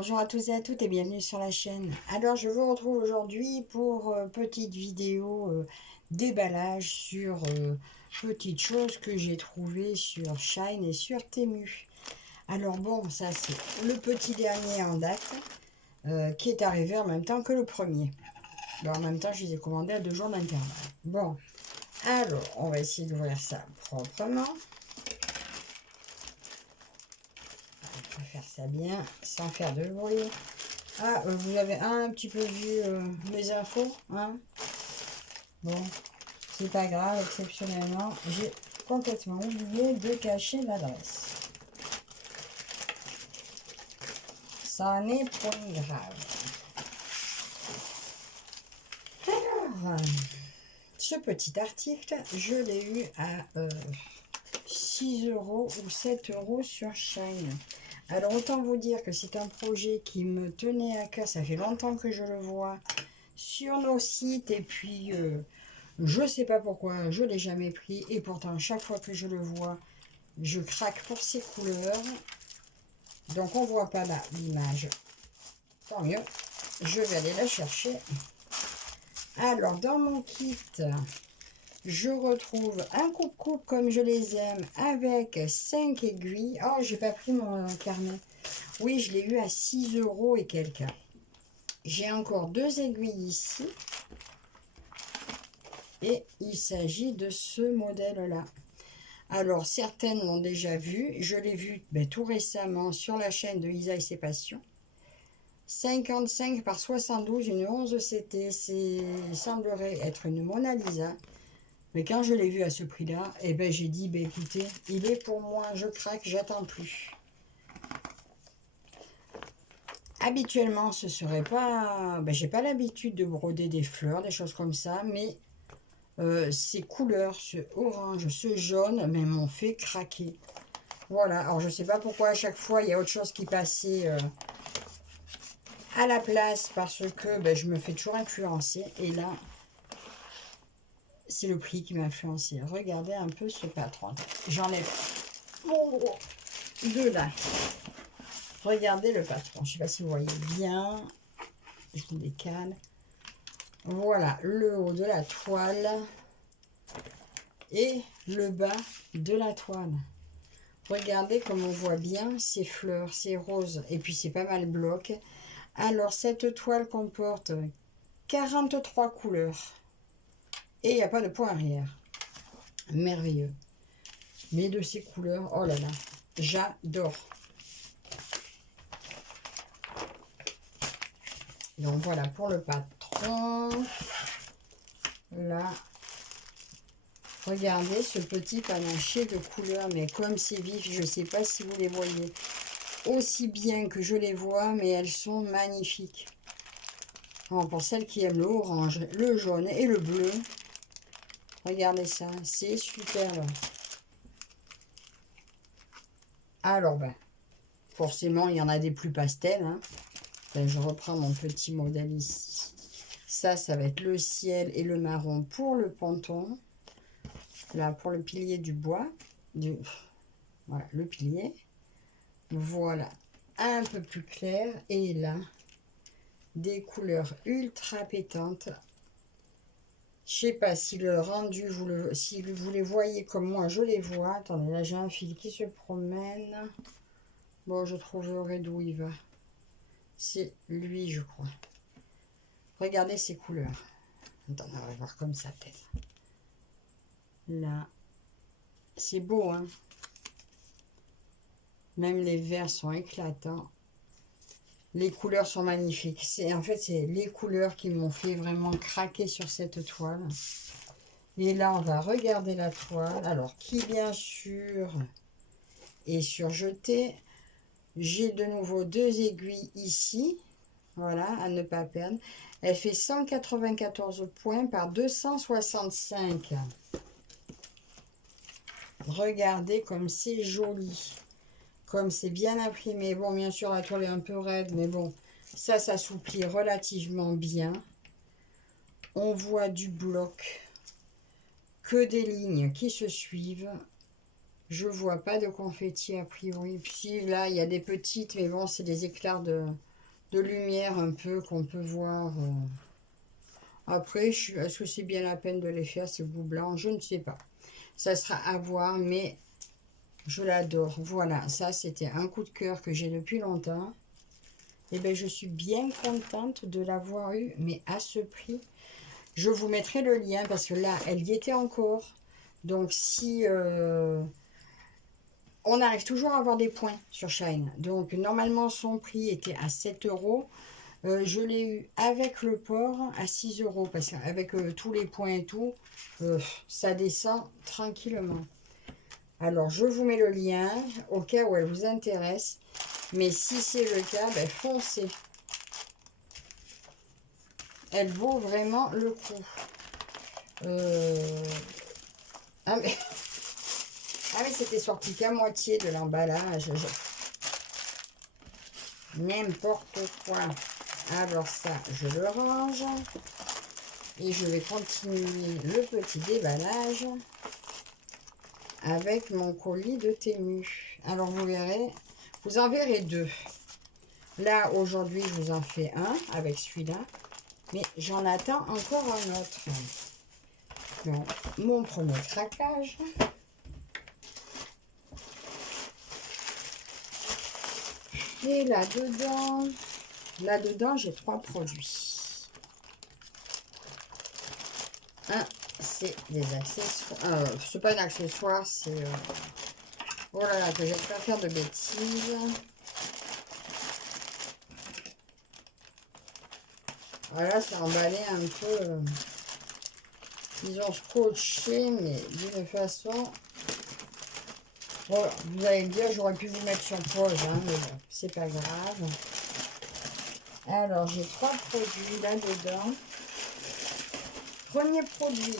Bonjour à tous et à toutes et bienvenue sur la chaîne. Alors je vous retrouve aujourd'hui pour petite vidéo déballage sur petites choses que j'ai trouvées sur Shein et sur Temu. Alors bon, ça c'est le petit dernier en date qui est arrivé en même temps que le premier. Alors, en même temps je les ai commandés à 2 jours d'intervalle. Bon, alors on va essayer d'ouvrir ça proprement. On va faire ça bien sans faire de bruit. Ah, vous avez un petit peu vu mes infos, hein? Bon, c'est pas grave, exceptionnellement, j'ai complètement oublié de cacher l'adresse. Ça n'est point grave. Alors, ce petit article, je l'ai eu à 6 € ou 7 € sur Shein. Alors, autant vous dire que c'est un projet qui me tenait à cœur, ça fait longtemps que je le vois sur nos sites, et puis je sais pas pourquoi je l'ai jamais pris, et pourtant chaque fois que je le vois je craque pour ces couleurs. Donc on voit pas là l'image, tant mieux, je vais aller la chercher. Alors dans mon kit je retrouve un coupe-coupe comme je les aime avec 5 aiguilles. Oh, j'ai pas pris mon carnet. Oui, je l'ai eu à 6 € et quelques. J'ai encore 2 aiguilles ici. Et il s'agit de ce modèle-là. Alors, certaines l'ont déjà vu. Je l'ai vu tout récemment sur la chaîne de Isa et ses passions. 55 par 72, une 11 CT. Il semblerait être une Mona Lisa. Mais quand je l'ai vu à ce prix-là, eh ben, j'ai dit, écoutez, il est pour moi, je craque, j'attends plus. Habituellement, ce serait pas... j'ai pas l'habitude de broder des fleurs, des choses comme ça, mais... ces couleurs, ce orange, ce jaune, mais m'ont fait craquer. Voilà, alors je sais pas pourquoi à chaque fois il y a autre chose qui passait à la place, parce que je me fais toujours influencer. Et là, c'est le prix qui m'a influencé. Regardez un peu ce patron. J'enlève mon gros de là. Regardez le patron. Je sais pas si vous voyez bien. Je vous décale. Voilà, le haut de la toile et le bas de la toile. Regardez comme on voit bien ces fleurs, ces roses, et puis c'est pas mal bloc. Alors cette toile comporte 43 couleurs et il n'y a pas de point arrière. Merveilleux. Mais de ces couleurs, oh là là, j'adore. Donc voilà pour le patron. Là, regardez ce petit panaché de couleurs, mais comme c'est vif, je ne sais pas si vous les voyez aussi bien que je les vois, mais elles sont magnifiques. Alors pour celles qui aiment l'orange, le jaune et le bleu, regardez ça, c'est superbe. Alors forcément il y en a des plus pastels, hein. Je reprends mon petit modèle ici. Ça va être le ciel et le marron pour le ponton. Là pour le pilier du bois, voilà le pilier. Voilà, un peu plus clair, et là des couleurs ultra pétantes. Je sais pas si le rendu, si vous les voyez comme moi je les vois. Attendez, là j'ai un fil qui se promène. Bon, je trouverai d'où il va. C'est lui, je crois. Regardez ces couleurs. Attendez, on va voir comme ça peut-être. Là, c'est beau, hein. Même les verts sont éclatants. Les couleurs sont magnifiques. En fait, c'est les couleurs qui m'ont fait vraiment craquer sur cette toile. Et là, on va regarder la toile. Alors, qui bien sûr est surjetée. J'ai de nouveau 2 aiguilles ici. Voilà, à ne pas perdre. Elle fait 194 points par 265. Regardez comme c'est joli. Comme c'est bien imprimé. Bon, bien sûr, la toile est un peu raide, mais bon, ça s'assouplit relativement bien. On voit du bloc, que des lignes qui se suivent. Je vois pas de confetti a priori. Puis là, il y a des petites, mais bon, c'est des éclairs de de lumière un peu qu'on peut voir. Après, est-ce que c'est bien la peine de les faire, ces bouts blancs? Je ne sais pas. Ça sera à voir, mais je l'adore. Voilà, ça c'était un coup de cœur que j'ai depuis longtemps. Et bien, je suis bien contente de l'avoir eu, mais à ce prix. Je vous mettrai le lien parce que là, elle y était encore. Donc, si on arrive toujours à avoir des points sur Shine. Donc, normalement, son prix était à 7 euros. Je l'ai eu avec le port à 6 euros parce qu'avec tous les points et tout, ça descend tranquillement. Alors, je vous mets le lien au cas où elle vous intéresse. Mais si c'est le cas, ben, foncez. Elle vaut vraiment le coup. Ah, mais, ah, mais c'était sorti qu'à moitié de l'emballage. N'importe quoi. Alors ça, je le range. Et je vais continuer le petit déballage avec mon colis de Temu. Alors vous verrez, vous en verrez deux. Là, aujourd'hui, je vous en fais un avec celui-là. Mais j'en attends encore un autre. Donc, mon premier craquage. Et là-dedans, j'ai 3 produits. Un, c'est des accessoires. C'est pas un accessoire, c'est... oh là là, que je vais pas faire de bêtises. Voilà, c'est emballé un peu... disons scotché, mais d'une façon... bon, vous allez me dire, j'aurais pu vous mettre sur pause, hein, mais bon, c'est pas grave. Alors, j'ai 3 produits là-dedans. Premier produit,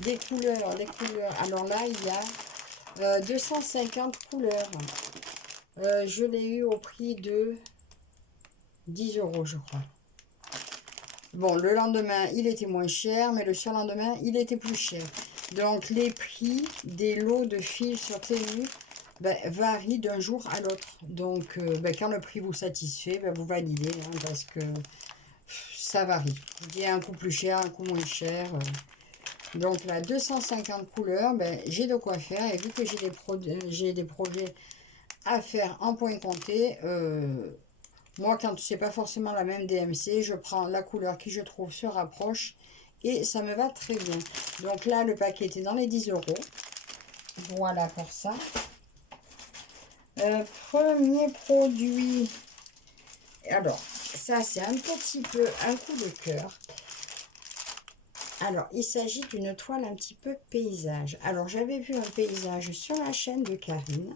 des couleurs, les couleurs. Alors là, il y a 250 couleurs. Je l'ai eu au prix de 10 euros, je crois. Bon, le lendemain, il était moins cher, mais le surlendemain, il était plus cher. Donc, les prix des lots de fils sur Temu varient d'un jour à l'autre. Donc, quand le prix vous satisfait, vous validez, hein, parce que ça varie. Il y a un coup plus cher, un coup moins cher. Donc là, 250 couleurs, j'ai de quoi faire. Et vu que j'ai des projets à faire en point compté, moi, quand c'est pas forcément la même DMC, je prends la couleur qui, je trouve, se rapproche. Et ça me va très bien. Donc là, le paquet était dans les 10 euros. Voilà pour ça. Premier produit. Alors, ça, c'est un petit peu un coup de cœur. Alors, il s'agit d'une toile un petit peu paysage. Alors, j'avais vu un paysage sur la chaîne de Karine.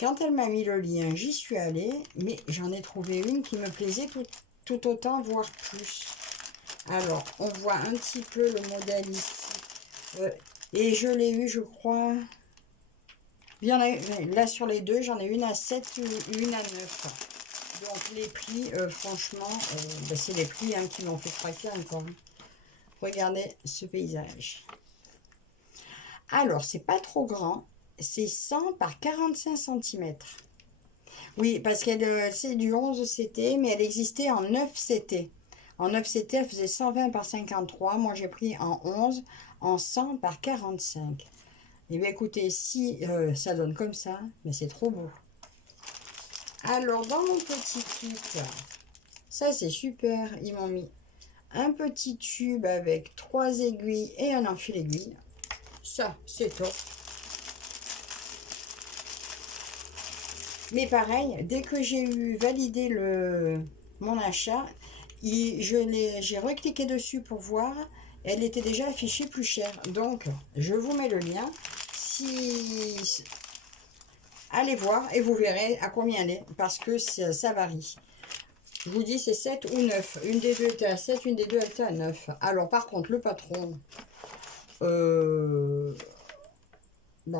Quand elle m'a mis le lien, j'y suis allée, mais j'en ai trouvé une qui me plaisait tout autant, voire plus. Alors, on voit un petit peu le modèle ici. Et je l'ai eu, je crois... il y en a une, là, sur les deux, j'en ai une à 7 et une à 9. Donc, les prix, franchement, c'est les prix qui m'ont fait craquer encore. Regardez ce paysage. Alors, c'est pas trop grand. C'est 100 par 45 cm. Oui, parce qu'elle c'est du 11 CT, mais elle existait en 9 CT. En 9 CT, elle faisait 120 par 53. Moi, j'ai pris en 11, en 100 par 45. Et bien, écoutez, si ça donne comme ça, mais c'est trop beau. Alors, dans mon petit kit, ça, c'est super. Ils m'ont mis un petit tube avec 3 aiguilles et un enfil aiguille. Ça, c'est top. Mais pareil, dès que j'ai eu validé mon achat, j'ai recliqué dessus pour voir. Elle était déjà affichée plus chère. Donc, je vous mets le lien. Allez voir et vous verrez à combien elle est. Parce que ça varie. Je vous dis, c'est 7 ou 9. Une des deux était à 7, une des deux était à 9. Alors, par contre, le patron... on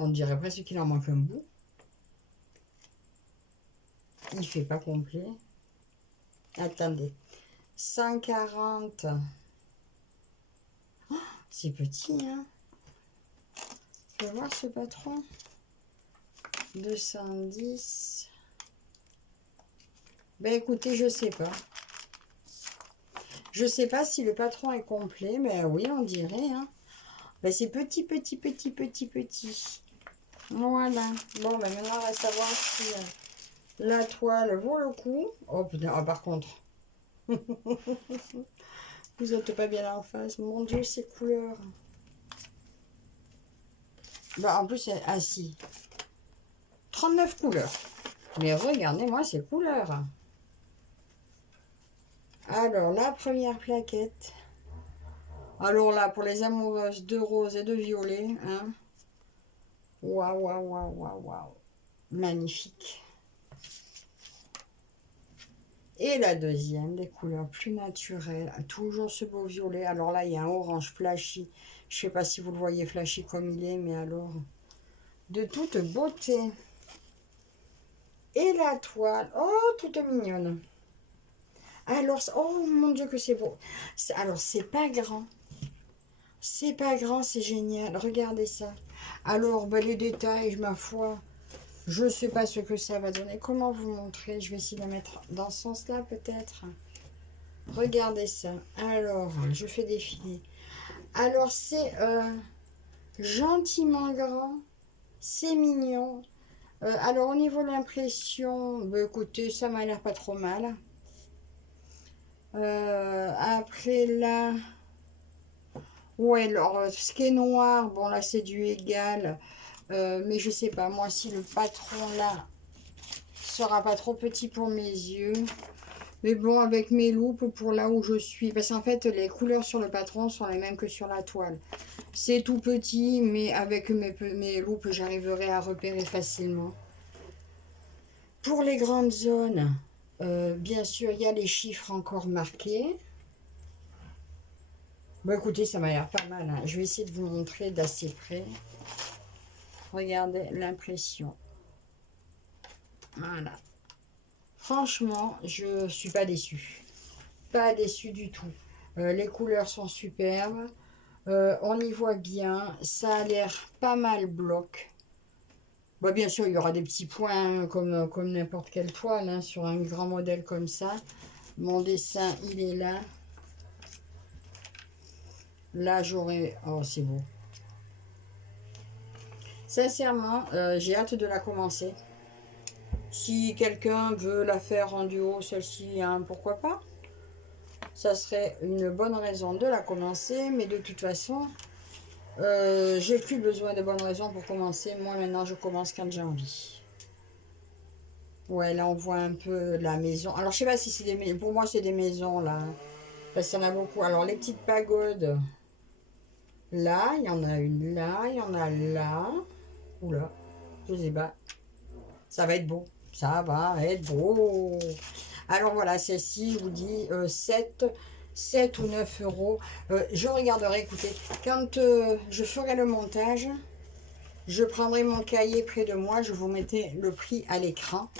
dirait presque qu'il en manque un bout. Il fait pas complet. Attendez. 140. Oh, c'est petit, hein. Je vais voir ce patron. 210. Ben écoutez, je sais pas. Je sais pas si le patron est complet, mais oui, on dirait. Hein. Ben, c'est petit, petit, petit, petit, petit. Voilà. Bon, ben maintenant, on va savoir si la toile vaut le coup. Oh putain, ah, par contre, vous êtes pas bien en face. Mon Dieu, ces couleurs. Bah, en plus, ah si, 39 couleurs. Mais regardez-moi ces couleurs. Alors, la première plaquette. Alors là, pour les amoureuses de rose et de violet, hein. Waouh, waouh, waouh, waouh, waouh. Magnifique. Et la deuxième, des couleurs plus naturelles. Toujours ce beau violet. Alors là, il y a un orange flashy. Je ne sais pas si vous le voyez flashy comme il est, mais alors, de toute beauté. Et la toile. Oh, toute mignonne. Alors, oh mon Dieu que c'est beau. Alors, c'est pas grand. C'est pas grand, c'est génial. Regardez ça. Alors, ben, les détails, ma foi, je ne sais pas ce que ça va donner. Comment vous montrer? Je vais essayer de la mettre dans ce sens-là, peut-être. Regardez ça. Alors, je fais défiler. Alors, c'est gentiment grand. C'est mignon. Alors, au niveau de l'impression, bah, écoutez, ça m'a l'air pas trop mal. Après, là... Ouais, alors, ce qui est noir, bon, là, c'est du égal. Mais je sais pas, moi, si le patron, là, sera pas trop petit pour mes yeux. Mais bon, avec mes loupes, pour là où je suis, parce qu'en fait, les couleurs sur le patron sont les mêmes que sur la toile. C'est tout petit, mais avec mes loupes, j'arriverai à repérer facilement. Pour les grandes zones, bien sûr, il y a les chiffres encore marqués. Bon, écoutez, ça m'a l'air pas mal. Hein. Je vais essayer de vous montrer d'assez près. Regardez l'impression. Voilà. Franchement, je ne suis pas déçue. Pas déçue du tout. Les couleurs sont superbes. On y voit bien. Ça a l'air pas mal bloc. Bon, bien sûr, il y aura des petits points comme n'importe quelle toile hein, sur un grand modèle comme ça. Mon dessin, il est là. Là, j'aurai... Oh, c'est beau. Sincèrement, j'ai hâte de la commencer. Si quelqu'un veut la faire en duo, celle-ci, hein, pourquoi pas? Ça serait une bonne raison de la commencer. Mais de toute façon, j'ai plus besoin de bonnes raisons pour commencer. Moi, maintenant, je commence quand j'ai envie. Ouais, là, on voit un peu la maison. Alors, je sais pas si c'est des maisons. Pour moi, c'est des maisons, là. Parce qu'il y en a beaucoup. Alors, les petites pagodes. Là, il y en a une là. Il y en a là. Oula, je sais pas. Ça va être beau. Ça va être beau. Alors, voilà, celle-ci, je vous dis 7 ou 9 euros. Je regarderai, écoutez, quand je ferai le montage, je prendrai mon cahier près de moi. Je vous mettrai le prix à l'écran.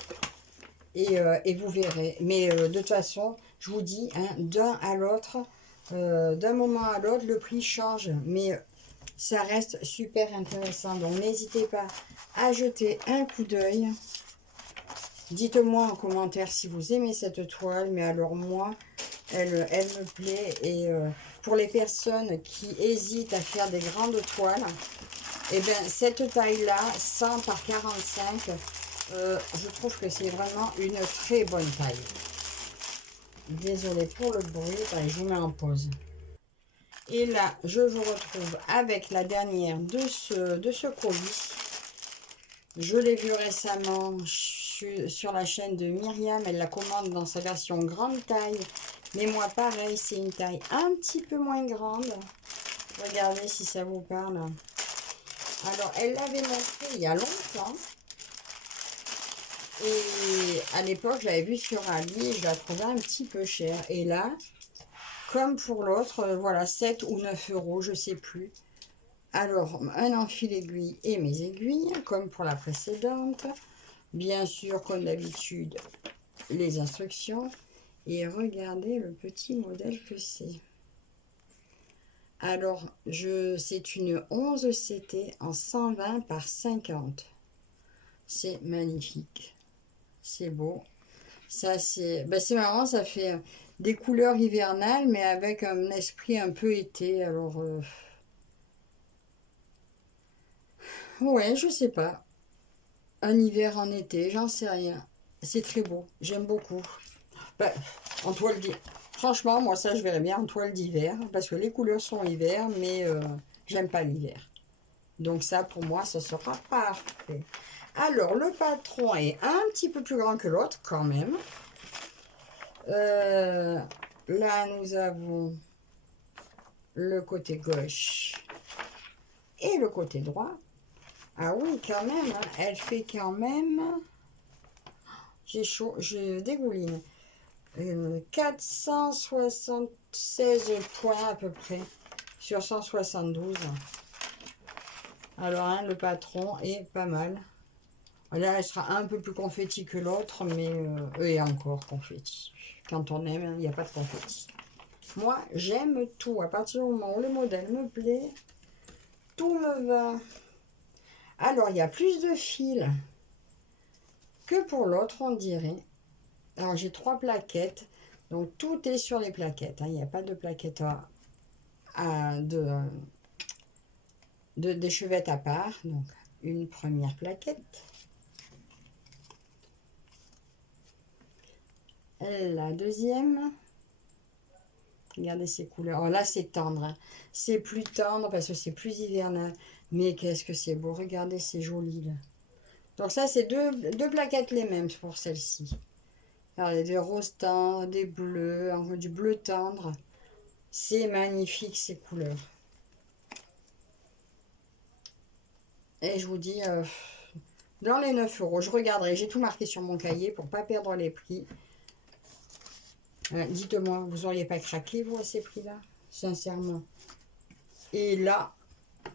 Et vous verrez. Mais de toute façon, je vous dis, hein, d'un à l'autre, d'un moment à l'autre, le prix change. Mais ça reste super intéressant. Donc, n'hésitez pas à jeter un coup d'œil. Dites-moi en commentaire si vous aimez cette toile. Mais alors, moi, elle me plaît. Et pour les personnes qui hésitent à faire des grandes toiles, et bien, cette taille-là, 100 par 45, je trouve que c'est vraiment une très bonne taille. Désolée pour le bruit. Allez, je vous mets en pause. Et là, je vous retrouve avec la dernière de ce colis. Je l'ai vu récemment sur la chaîne de Myriam. Elle la commande dans sa version grande taille. Mais moi, pareil, c'est une taille un petit peu moins grande. Regardez si ça vous parle. Alors, elle l'avait montré il y a longtemps. Et à l'époque, j'avais vu sur Ali et je la trouvais un petit peu chère. Et là, comme pour l'autre, voilà, 7 ou 9 euros, je sais plus. Alors, un enfil aiguille et mes aiguilles, comme pour la précédente. Bien sûr, comme d'habitude, les instructions. Et regardez le petit modèle que c'est. Alors, c'est une 11 CT en 120 par 50. C'est magnifique. C'est beau. Ça, c'est marrant, ça fait des couleurs hivernales, mais avec un esprit un peu été. Alors, ouais, je sais pas. Un hiver en été, j'en sais rien. C'est très beau, j'aime beaucoup. Bah, en toile d'hiver. Franchement, moi, ça, je verrais bien en toile d'hiver, parce que les couleurs sont hiver, mais j'aime pas l'hiver. Donc ça, pour moi, ça sera parfait. Alors, le patron est un petit peu plus grand que l'autre, quand même. Euh, Là, nous avons le côté gauche et le côté droit. Ah oui, quand même, hein, elle fait quand même... J'ai chaud, je dégouline. 476 points à peu près sur 172. Alors, hein, le patron est pas mal. Là, elle sera un peu plus confetti que l'autre, mais et encore confetti. Quand on aime, il n'y a pas de confetti. Moi, j'aime tout. À partir du moment où le modèle me plaît, tout me va. Alors, il y a plus de fils que pour l'autre, on dirait. Alors, j'ai 3 plaquettes. Donc, tout est sur les plaquettes, hein. Il n'y a pas de plaquettes d'échevette à part. Donc, une première plaquette. La deuxième. Regardez ces couleurs. Oh, là, c'est tendre, hein. C'est plus tendre parce que c'est plus hivernal. Mais qu'est-ce que c'est beau. Regardez, c'est joli, là. Donc ça, c'est deux plaquettes les mêmes pour celle-ci. Alors, il y a des roses tendres, des bleus, du bleu tendre. C'est magnifique, ces couleurs. Et je vous dis, dans les 9 euros, je regarderai. J'ai tout marqué sur mon cahier pour ne pas perdre les prix. Dites-moi, vous n'auriez pas craqué, vous, à ces prix-là? Sincèrement. Et là,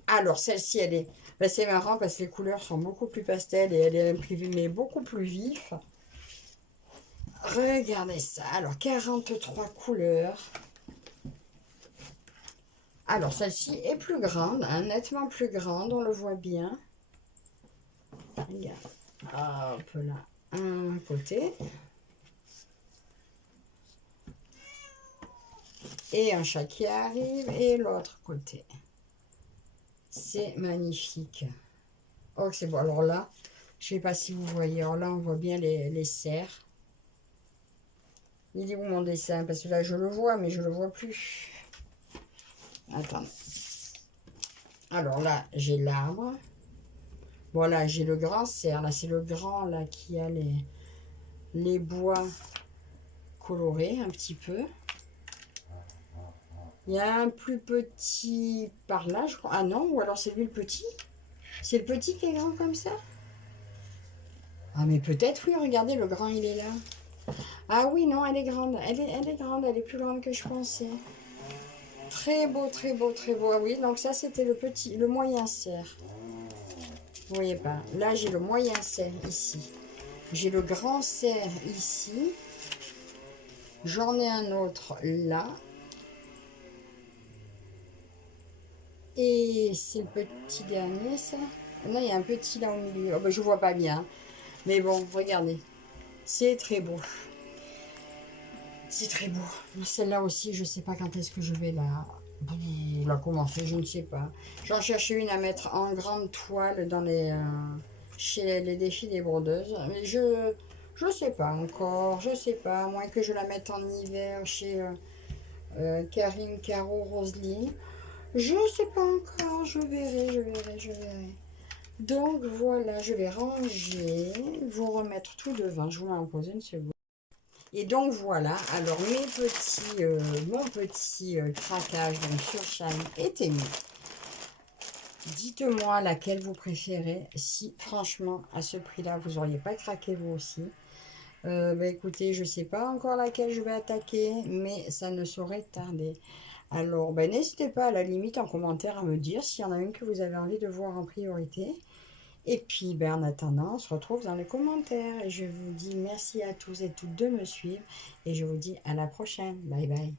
alors, celle-ci, elle est... Ben, c'est marrant parce que les couleurs sont beaucoup plus pastel et elle est imprimée beaucoup plus vif. Regardez ça. Alors, 43 couleurs. Alors, celle-ci est plus grande, hein, nettement plus grande, on le voit bien. Regarde. Hop là. Un côté. Et un chat qui arrive. Et l'autre côté. C'est magnifique. Oh, c'est beau. Alors là, je ne sais pas si vous voyez. Alors là, on voit bien les cerfs. Il est où mon dessin? Parce que là, je le vois, mais je ne le vois plus. Attends. Alors là, j'ai l'arbre. Voilà, j'ai le grand cerf. Là, c'est le grand là qui a les bois colorés un petit peu. Il y a un plus petit par là, je crois. Ah non, ou alors c'est lui le petit? C'est le petit qui est grand comme ça? Ah mais peut-être oui, regardez, le grand il est là. Ah oui, non, elle est grande. Elle est grande, elle est plus grande que je pensais. Très beau, très beau, très beau. Ah oui, donc ça c'était le petit, le moyen cerf. Vous voyez pas? Là j'ai le moyen cerf ici. J'ai le grand cerf ici. J'en ai un autre là. Et c'est le petit dernier, ça? Non, il y a un petit là au milieu. Oh, ben, je vois pas bien. Mais bon, regardez. C'est très beau. C'est très beau. Celle-là aussi, je sais pas quand est-ce que je vais la commencer. Je ne sais pas. J'en cherche une à mettre en grande toile dans chez les défis des brodeuses. Mais je sais pas encore. Je sais pas. À moins que je la mette en hiver chez Karine Caro Roselyne. Je sais pas encore. Je verrai, je verrai, je verrai. Donc voilà, je vais ranger, vous remettre tout devant. Je vous mets en pause une seconde. Et donc voilà, alors mon petit craquage donc sur Shine est émis. Dites-moi laquelle vous préférez, si franchement à ce prix-là vous n'auriez pas craqué vous aussi. Bah, écoutez, je ne sais pas encore laquelle je vais attaquer, mais ça ne saurait tarder. Alors, bah, n'hésitez pas à la limite en commentaire à me dire s'il y en a une que vous avez envie de voir en priorité. Et puis, ben, en attendant, on se retrouve dans les commentaires. Et je vous dis merci à tous et toutes de me suivre. Et je vous dis à la prochaine. Bye bye.